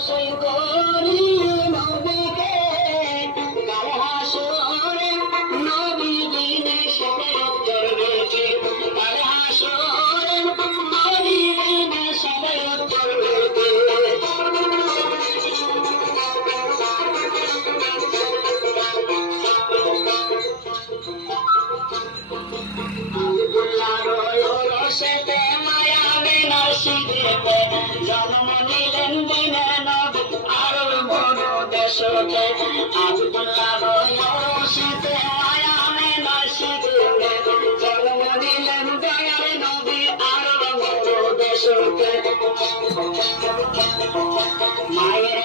গোসল করি নবীকে কাল হাসরে নবী দিনে সবাই করবে কাল হাসরে নবী দিনে সবাই করবে রসেতে মায়াবে নসিবেতে জন্ম নিলেন দিনে নবী আরব বড় দেশকে আব্দুল্লাহ রসেতে মায়াবে নসিবেতে জন্ম নিলেন দয়ার নবী আরব বড় দেশকে মায়ের